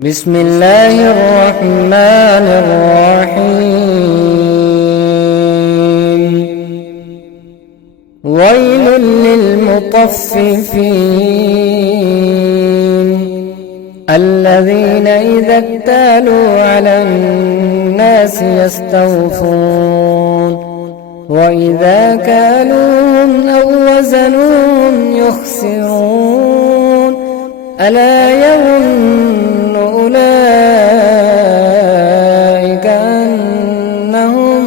بسم الله الرحمن الرحيم. ويل للمطففين الذين إذا اكتالوا على الناس يستوفون وإذا كالوهم أو وزنوهم يخسرون ألا يظن أولئك أنهم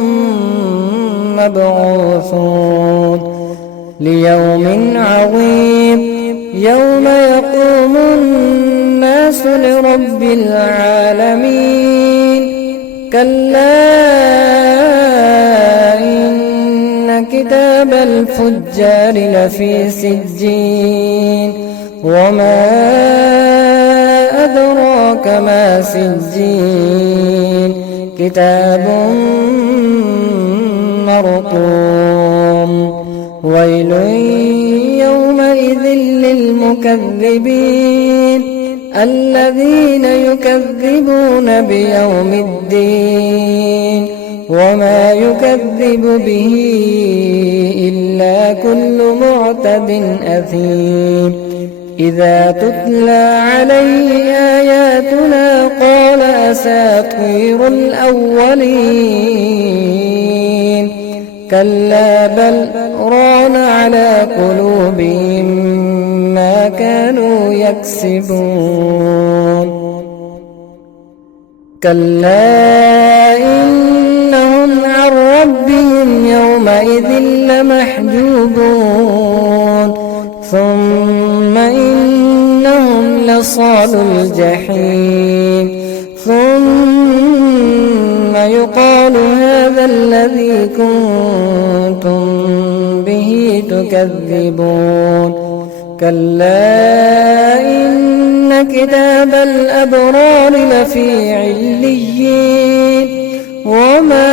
مبعوثون ليوم عظيم يوم يقوم الناس لرب العالمين. كلا إن كتاب الفجار لفي سجين وما أدراك ما سجين كتاب مرقوم. ويل يومئذ للمكذبين الذين يكذبون بيوم الدين وما يكذب به إلا كل معتد أثيم. إذا تتلى عليه آياتنا قال أساطير الأولين كلا بل ران على قلوبهم ما كانوا يكسبون. كلا إنهم عن ربهم يومئذ لمحجوبون ثم إنهم لصال الجحيم ثم يقال هذا الذي كنتم به تكذبون. كلا إن كتاب الأبرار لفي عليين وما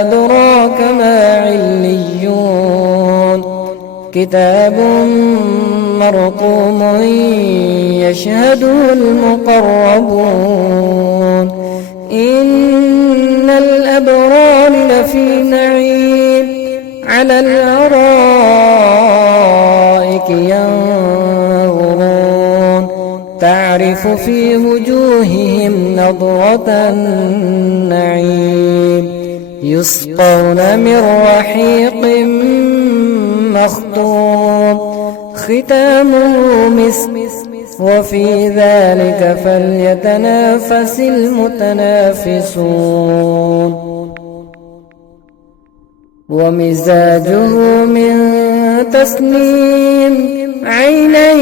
أدراك ما عليون كتاب مرقوم يشهده المقربون. إن الأبرار لفي نعيم على الأرائك ينظرون تعرف في وجوههم نضرة النعيم يسقون من رحيق مختوم ختامه مسك وفي ذلك فليتنافس المتنافسون. ومزاجه من تسنيم عينا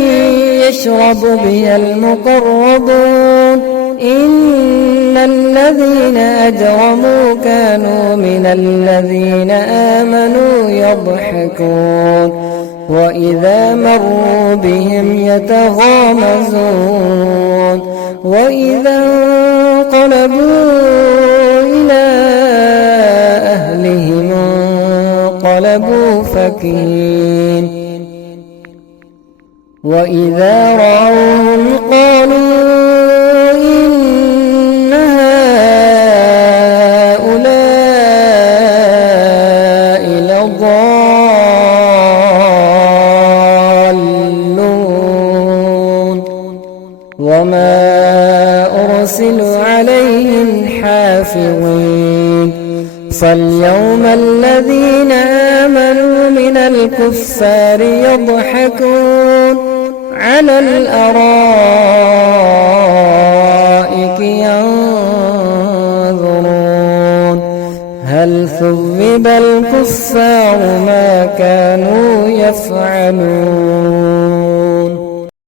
يشرب بها المقربون. إن الذين أجرموا كانوا من الذين آمنوا يضحكون وإذا مروا بهم يتغامزون وإذا انقلبوا إلى أهلهم انقلبوا فكهين وإذا رأوهم قالوا إن هؤلاء لضالون وما أرسلوا عليهم حافظين. فاليوم الذين آمنوا من الكفار يضحكون على الأرائك ينظرون هل ثوب الكفار ما كانوا يفعلون.